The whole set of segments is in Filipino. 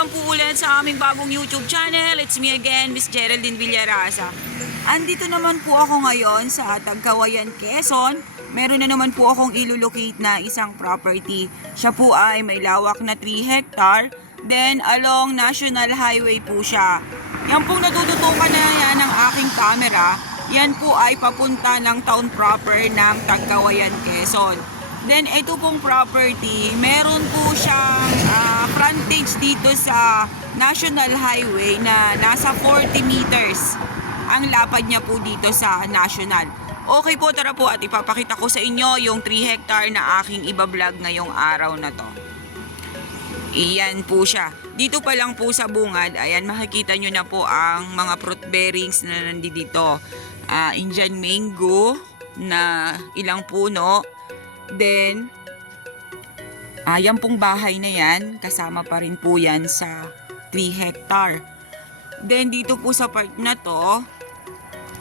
welcome po ulit sa aming bagong YouTube channel. It's me again, Miss Geraldine Villarasa. Andito naman po ako ngayon sa Tagkawayan, Quezon. Meron na naman po akong ilulocate na isang property. Siya po ay may lawak na 3 hectare. Then along National Highway po siya. Yan pong natututukan na yan ng aking camera. Yan po ay papunta ng town proper ng Tagkawayan, Quezon. Then ito pong property, meron po siyang frontage dito sa National Highway na nasa 40 meters. Ang lapad niya po dito sa National. Okay po, tara po at ipapakita ko sa inyo yung 3 hectare na aking ibablog ngayong araw na to. Iyan po siya. Dito pa lang po sa bungad, ayan makikita nyo na po ang mga fruit bearings na nandito. Indian mango na ilang puno. Then, yan pong bahay na yan, kasama pa rin po yan sa 3 hectare. Then, dito po sa part na to,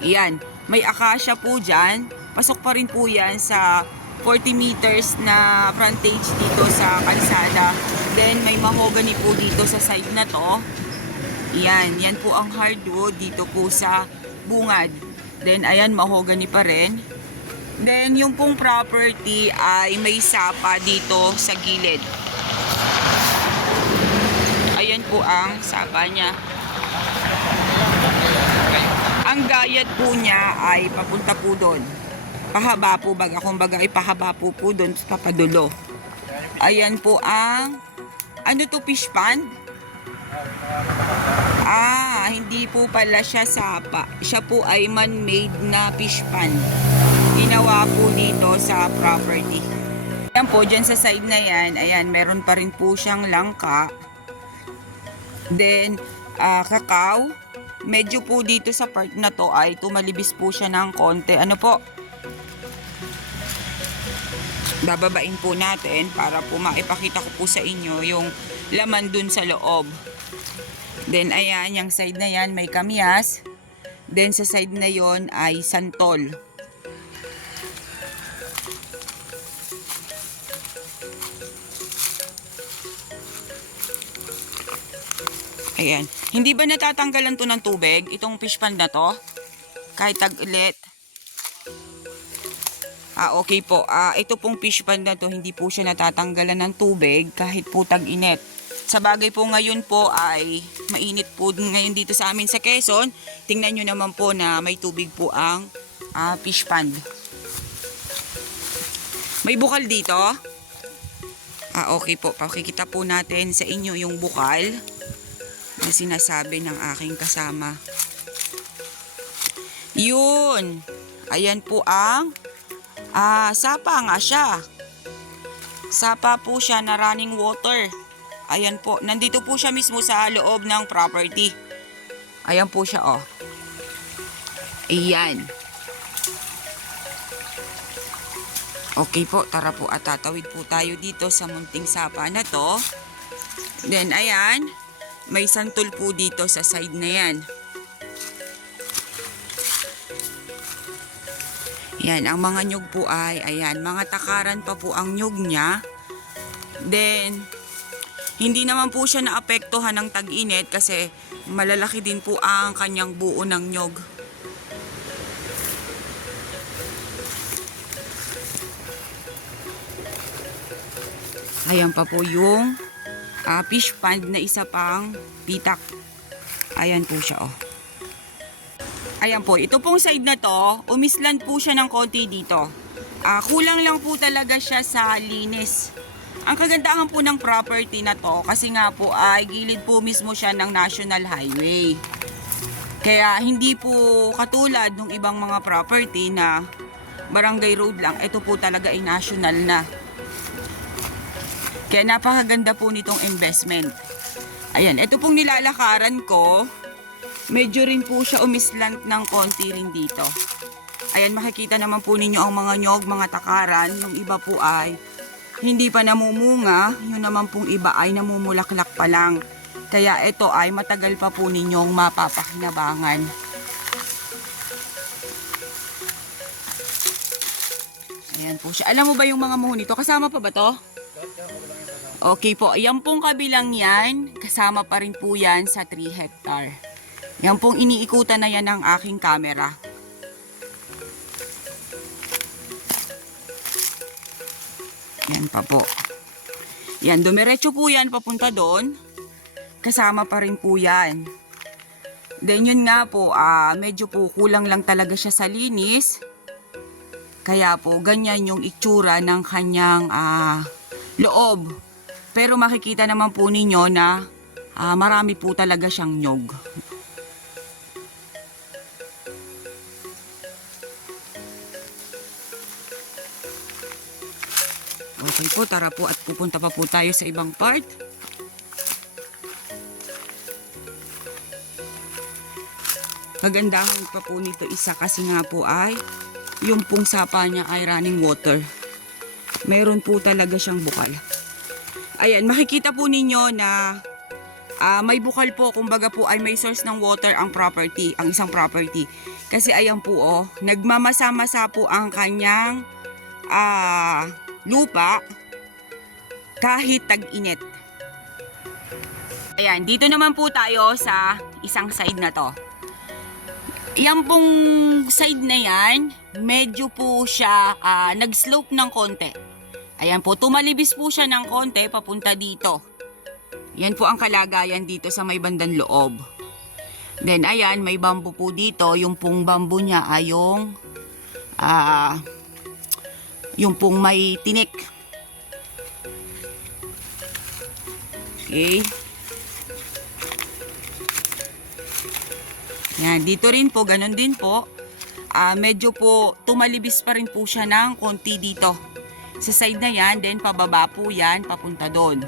yan, may akasya po dyan. Pasok pa rin po yan sa 40 meters na frontage dito sa kalsada. Then, may mahogany po dito sa side na to. Yan po ang hardwood dito po sa bungad. Then, ayan, mahogany pa rin. Then, yung pong property ay may sapa dito sa gilid. Ayan po ang sapa niya. Ang gayat po niya ay papunta po doon. Pahaba po baga. Kung baga ay pahaba po doon, papadulo. Ayan po ang, ano to, fish pond? Hindi po pala siya sapa. Siya po ay man-made na fish pond. Ginawa po dito sa property. Ayan po, dyan sa side na yan, ayan, meron pa rin po siyang langka. Then, kakao. Medyo po dito sa part na to ay tumalibis po siya ng konti. Ano po? Bababain po natin para po maipakita ko po sa inyo yung laman dun sa loob. Then, ayan, yung side na yan may kamyas. Then, sa side na yon ay santol. Ayan. Hindi ba natatanggalan to ng tubig? Itong fish pond na to? Kahit tag-ulit. Okay po. Ito pong fish pond na to, hindi po siya natatanggalan ng tubig kahit po tag-init. Sa bagay po ngayon po ay mainit po ngayon dito sa amin sa Quezon. Tingnan nyo naman po na may tubig po ang fish pond. May bukal dito. Okay po. Pakikita po natin sa inyo yung bukal na sinasabi ng aking kasama. Yun. Ayan po ang sapa nga siya. Sapa po siya na running water. Ayan po. Nandito po siya mismo sa loob ng property. Ayan po siya, oh. Ayan. Okay po, tara po at tatawid po tayo dito sa munting sapa na to. Then, ayan. May santol po dito sa side na yan. Yan, ang mga nyug po ay, ayan, mga takaran pa po ang nyug niya. Then, hindi naman po siya naapektuhan ng tag-init kasi malalaki din po ang kanyang buo ng nyug. Ayan pa po yung fish pond na isa pang pitak. Ayan po siya, oh. Ayan po, ito pong side na to, umisland po siya ng konti dito. Kulang lang po talaga siya sa linis. Ang kagandahan po ng property na to, kasi nga po ay gilid po mismo siya ng National Highway. Kaya hindi po katulad ng ibang mga property na barangay road lang, ito po talaga ay national na. Kaya napakaganda po nitong investment. Ayan, ito pong nilalakaran ko. Medyo rin po siya umislant ng konti rin dito. Ayan, makikita naman po ninyo ang mga nyog, mga takaran. Yung iba po ay hindi pa namumunga. Yung naman pong iba ay namumulaklak pa lang. Kaya ito ay matagal pa po ninyong mapapakinabangan. Ayan po siya. Alam mo ba yung mga muhon nito? Kasama pa ba to? Okay po, yan pong kabilang yan, kasama pa rin po yan sa 3 hectare. Yan pong iniikutan na yan ng aking camera. Yan pa po. Yan, dumiretso po yan papunta doon. Kasama pa rin po yan. Then yun nga po, medyo po kulang lang talaga siya sa linis. Kaya po, ganyan yung itsura ng kanyang loob. Pero makikita naman po ninyo na marami po talaga siyang nyog. Okay po, tara po at pupunta pa po tayo sa ibang part. Kagandahan pa po nito isa kasi nga po ay yung pong sapa niya ay running water. Meron po talaga siyang bukal. Ayan, makikita po ninyo na may bukal po, kumbaga po ay may source ng water ang property, ang isang property. Kasi ayan po nagmamasa-masa po ang kanyang lupa kahit tag-init. Ayan, dito naman po tayo sa isang side na to. Yan pong side na yan, medyo po siya nag-slope ng konti. Ayan po, tumalibis po siya ng konti papunta dito. Yan po ang kalagayan dito sa may bandang loob. Then ayan, may bamboo po dito. Yung pong bamboo niya ay yung pong may tinik. Okay. Yan, dito rin po, ganun din po. Medyo po tumalibis pa rin po siya ng konti dito. Sa side na yan, then pababa po yan, papunta doon.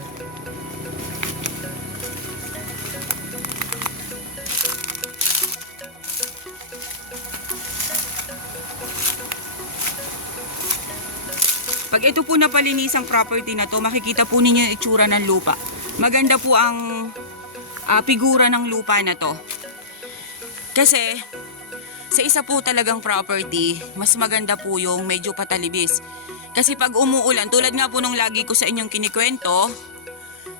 Pag ito po napalinisang property na to, makikita po ninyo yung itsura ng lupa. Maganda po ang figura ng lupa na to. Kasi sa isa po talagang property, mas maganda po yung medyo patalibis. Kasi pag umuulan, tulad nga po nung lagi ko sa inyong kinikwento,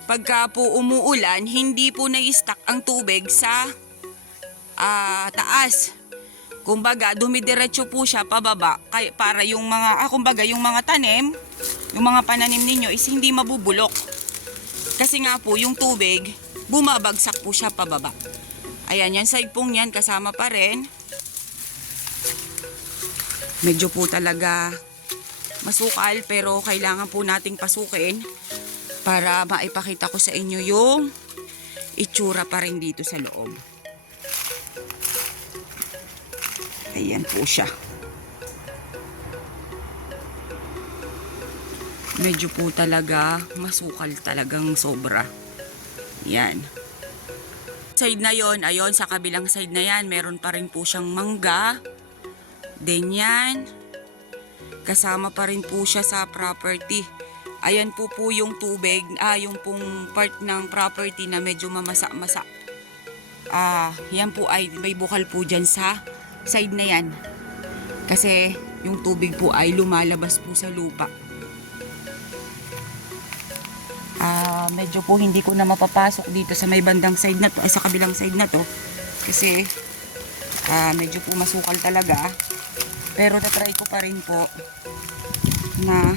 pagka po umuulan, hindi po na-stuck ang tubig sa taas. Kumbaga, dumidiretso po siya pababa para yung mga, kumbaga, yung mga tanim, yung mga pananim ninyo is hindi mabubulok. Kasi nga po, yung tubig, bumabagsak po siya pababa. Ayan, yan side pong yan, kasama pa rin. Medyo po talaga masukal, pero kailangan po nating pasukin para maipakita ko sa inyo yung itsura pa rin dito sa loob. Ayan po siya. Medyo po talaga masukal talagang sobra. Yan. Side na yon, ayon sa kabilang side na yan, meron pa rin po siyang mangga. Then yan, kasama pa rin po siya sa property. Ayan po yung tubig, yung pong part ng property na medyo mamasa-masa. Yan po ay may bukal po dyan sa side na yan. Kasi yung tubig po ay lumalabas po sa lupa. Medyo po hindi ko na mapapasok dito sa may bandang side na to, sa kabilang side na to. Kasi medyo po masukal talaga. Pero natry ko pa rin po na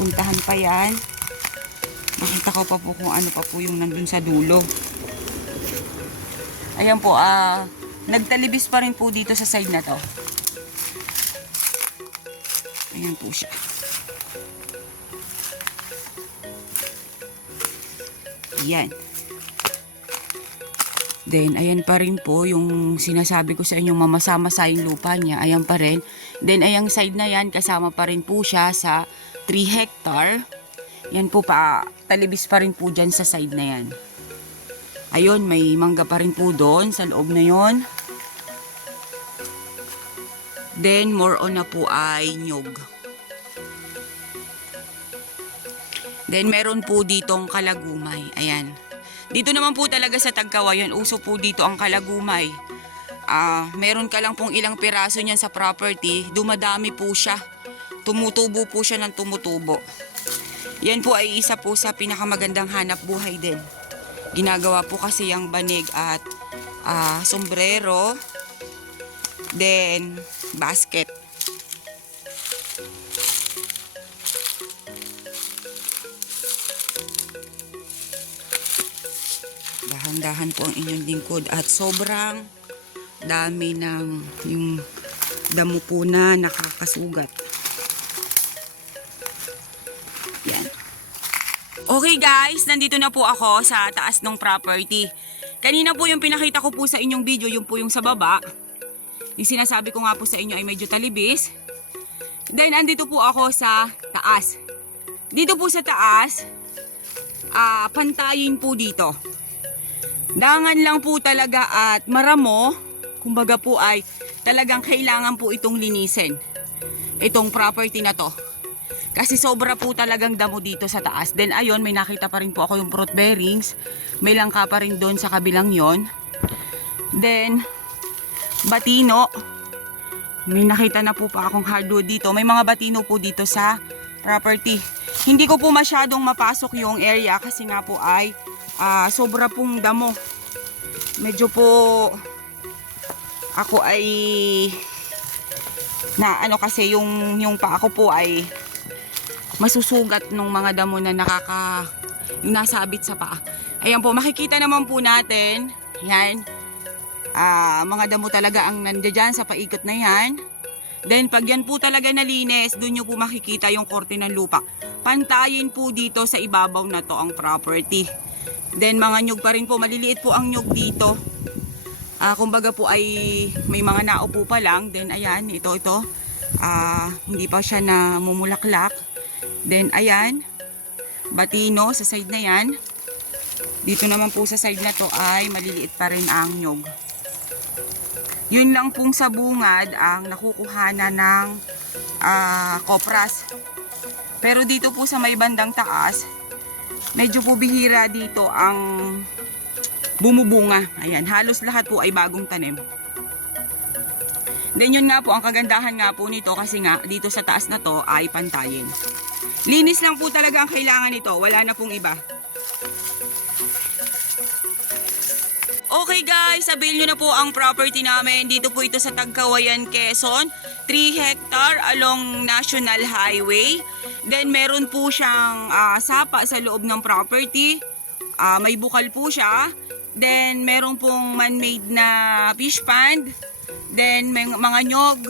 puntahan pa yan. Makita ko pa po kung ano pa po yung nandun sa dulo. Ayan po, nagtalibis pa rin po dito sa side na to. Ayan po siya. Ayan. Then, ayan pa rin po yung sinasabi ko sa inyong mamasa-masa yung lupa niya. Ayan pa rin. Then, ayang side na yan, kasama pa rin po siya sa 3 hectare. Yan po pa, talibis pa rin po dyan sa side na yan. Ayun, may mangga pa rin po doon sa loob na yon. Then, more on na po ay nyog. Then, meron po ditong kalagumay. Ayan. Dito naman po talaga sa Tagkawayan, uso po dito ang kalagumay. Meron ka lang pong ilang piraso niyan sa property, dumadami po siya. Tumutubo po siya ng tumutubo. Yan po ay isa po sa pinakamagandang hanap buhay din. Ginagawa po kasi yung banig at sombrero, then basket. Dahan-dahan po ang inyong lingkod at sobrang dami ng yung damo po na nakakasugat. Yan. Okay guys, nandito na po ako sa taas ng property. Kanina po yung pinakita ko po sa inyong video, yung po yung sa baba. Yung sinasabi ko nga po sa inyo ay medyo talibis. Then andito po ako sa taas. Dito po sa taas, pantayin po dito. Dangan lang po talaga at maramo, kumbaga po ay talagang kailangan po itong linisin. Itong property na to. Kasi sobra po talagang damo dito sa taas. Then ayun, may nakita pa rin po ako yung fruit bearings. May langka pa rin doon sa kabilang yon. Then, batino. May nakita na po pa akong hardwood dito. May mga batino po dito sa property. Hindi ko po masyadong mapasok yung area kasi nga po ay sobra pong damo. Medyo po ako ay kasi yung paa ko po ay masusugat ng mga damo na yung nasabit sa paa. Ayan po, makikita naman po natin. Yan. Mga damo talaga ang nandiyan sa paikot na yan. Then pag yan po talaga nalinis, doon nyo po makikita yung korte ng lupa. Pantayin po dito sa ibabaw na to ang property. Then mga nyug pa rin po, maliliit po ang nyug dito. Kumbaga po ay may mga naupo pa lang. Then ayan, ito. Hindi pa siya na mumulaklak. Then ayan, batino sa side na yan. Dito naman po sa side na to ay maliliit pa rin ang nyug. Yun lang pong sa bungad ang nakukuhana ng kopras. Pero dito po sa may bandang taas, medyo po bihira dito ang bumubunga. Ayan, halos lahat po ay bagong tanim. Then yun nga po, ang kagandahan nga po nito kasi nga dito sa taas na to ay pantayin. Linis lang po talaga ang kailangan nito, wala na pong iba. Okay guys, avail nyo na po ang property namin. Dito po ito sa Tagkawayan, Quezon. 3 hectare along National Highway. Then meron po siyang sapa sa loob ng property. May bukal po siya. Then meron pong man-made na fish pond. Then may mga nyog.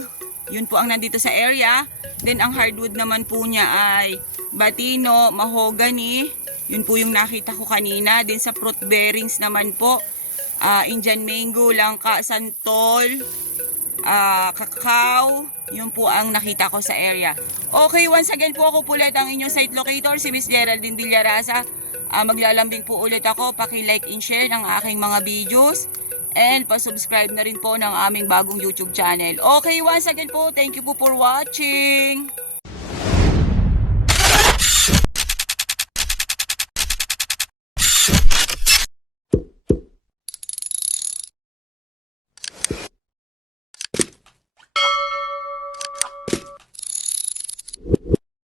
Yun po ang nandito sa area. Then ang hardwood naman po niya ay batino, mahogany. Yun po yung nakita ko kanina. Then sa fruit bearings naman po, Indian mango, langka, santol, kakao. Yun po ang nakita ko sa area. Okay, once again po ako ulit ang inyong site locator, si Miss Geraldine Villarasa. Maglalambing po ulit ako. Paki-like and share ng aking mga videos. And pa-subscribe na rin po ng aming bagong YouTube channel. Okay, once again po, thank you po for watching.